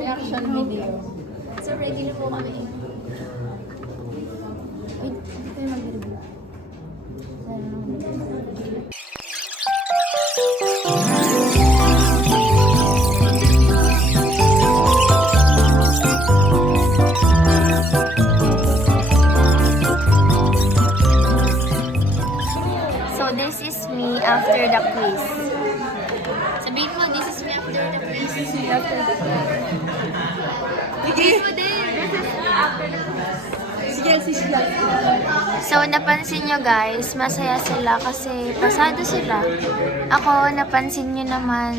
Reaction video. So, regular po kami. Wait, hindi tayo mag-review. So, this is me after the quiz. Sabihin mo, this is me after the quiz. This is me after the quiz. Sabihin mo din. This is me after the quiz. So, napansin nyo guys, masaya sila kasi pasado sila. Ako, napansin nyo naman.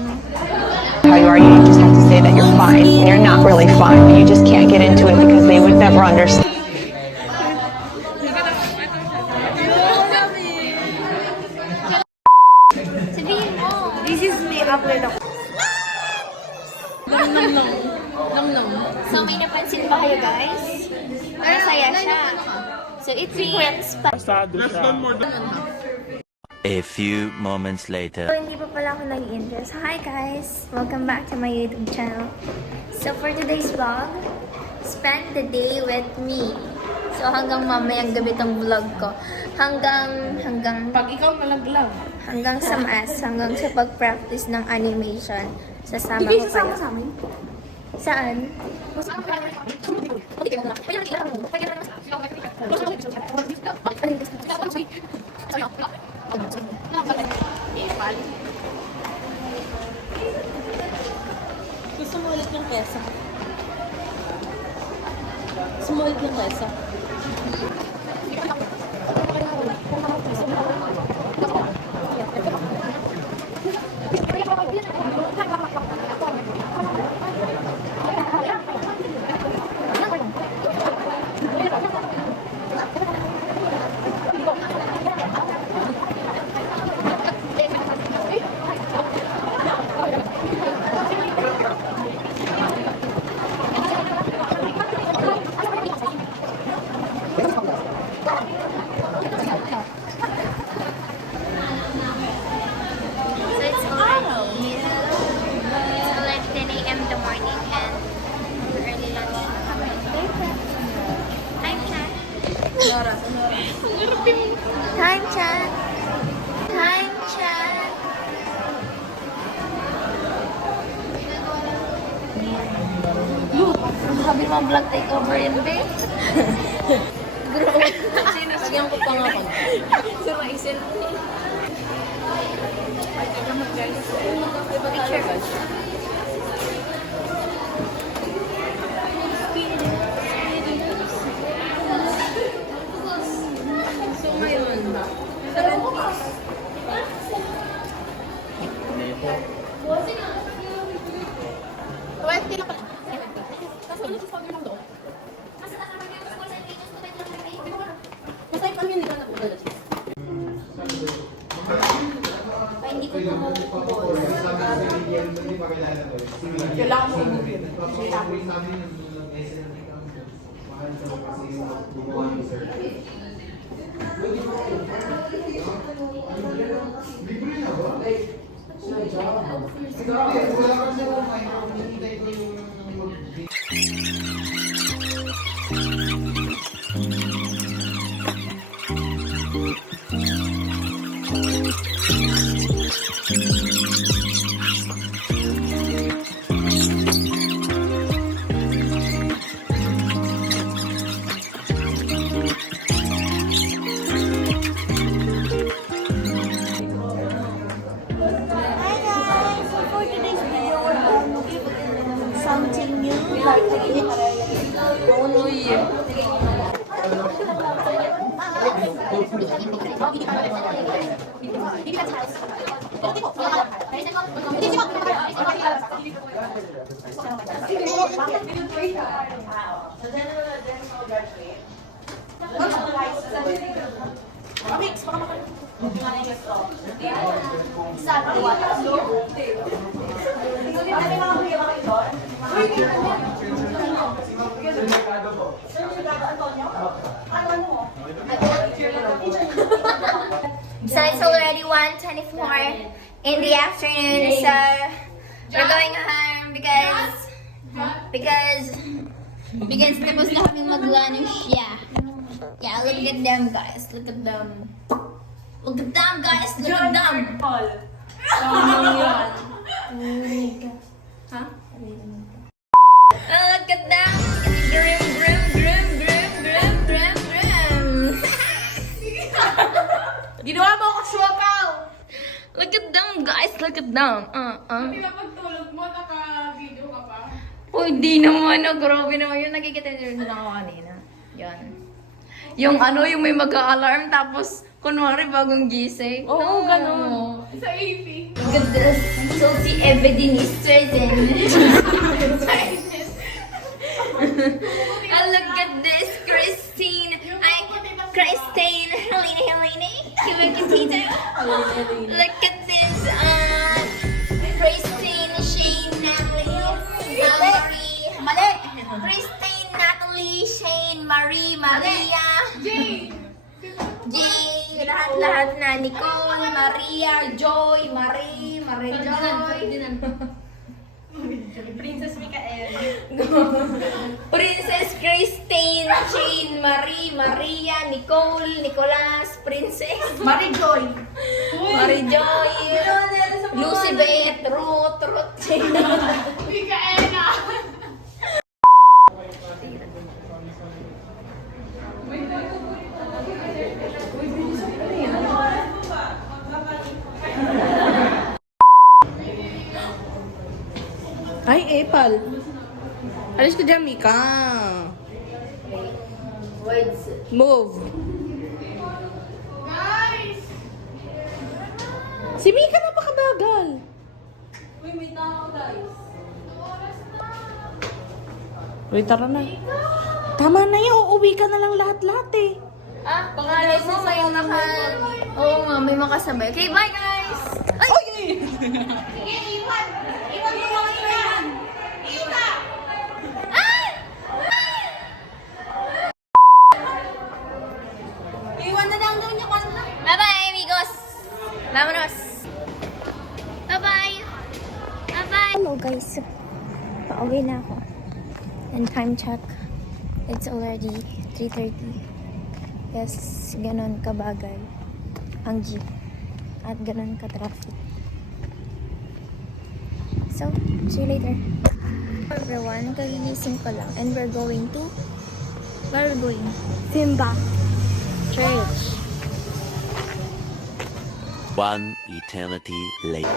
How you are, you just have to say that you're fine. And you're not really fine. You just can't get into it because they would never understand. Sabihin mo. This is me after the... So, may napansin ba kayo guys? Masaya siya. So, it means A few moments later. So, hindi pa pala ako nag-intro. So, hi guys! Welcome back to my YouTube channel. So, for today's vlog, spend the day with me. So, hanggang mamayang gabi tong vlog ko. Hanggang Pag ikaw malaglag. hanggang sa mass, hanggang sa pag-practice ng animation. Sasama ko kayo. sa amin? Saan? Gusto mo ulit ng kesa? Gusto mo ulit ng kesa? So it's already 10 a.m. in the morning and early lunch na kami. Time check. Time check. Time check. Sabi mo vlog takeover yun, babe? Lagyan ko pa nga ako. So, may selfie. Picture guys. So ngayon, Hindi ko po kailangan mo umupin. something new, like it. So it's already 1:24 in the afternoon, so we're going home because Because tapos na kaming magawa ng siya. Yeah, look at them guys. Look at them. Look at them guys. Look at them. Huh? Look at them. Grim, grim, grim, grim, grim, grim, grim. Ginawa mo ako siopaw! Look at them guys. Look at them. Pagtulog mo, naka-video ka pa. Oh, hindi naman. Oh, grabe naman yun. Nakikita nyo rin ako kanina. Yan. Yung yung may mag-alarm tapos kunwari bagong gising. Oo, No. ganun. Sa AP. Look at this. So, si Evedin is certain. Look at this. Christine. Christine. Helene. Kiwakitita. Look at this. Christine, Shane, Natalie, Marie. Christine, Natalie, Shane, Marie, Maria. Jay, lahat-lahat na. Nicole, Maria, Joy, Marie, Joy. Princess Mikael. Princess Christine, Shane, Marie, Maria, Nicole, Nicolas, Princess, Marijoy. Marijoy, Lucibeth, Ruth, Mikaela. Ay, Epal. Alis ka dyan, Mika. Words. Move. Guys! Si Mika napakabagal. Uy, may tao, guys. Uy, tara na. Tama na yun. Uuwi ka na lang lahat-lahat eh. Pangalan mo may Oo nga, may makasabay. Okay, bye guys! Ay! Iwan mo lang yan. Iwan na lang daw niya kanila. Bye-bye, amigos! Vámonos! Bye-bye! Bye-bye! Hello, guys. Pauwi na ako. And time check. It's already 3:30. Yes, ganon kabagal ang jeep. At ganon ka-traffic. So, see you later. Everyone, kagigising ko lang. And we're going to... Where are we going? Simba Church. One eternity later.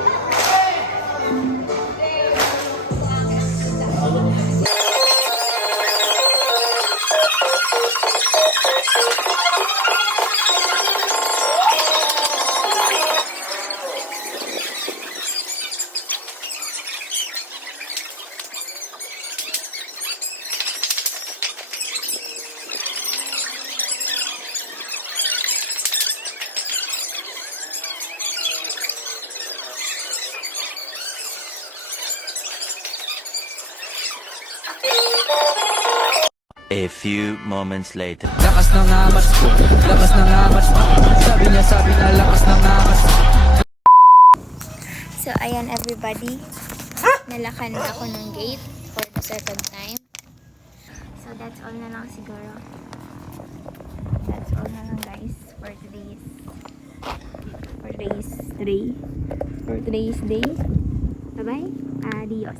A few moments later. Lakas ng amas ko, lakas ng amas ko. Sabi na lakas ng amas. So, ayan everybody. Nalakan ako ng gate for the second time. So, that's all na lang siguro. That's all na lang guys for today's day. Bye-bye. Adios.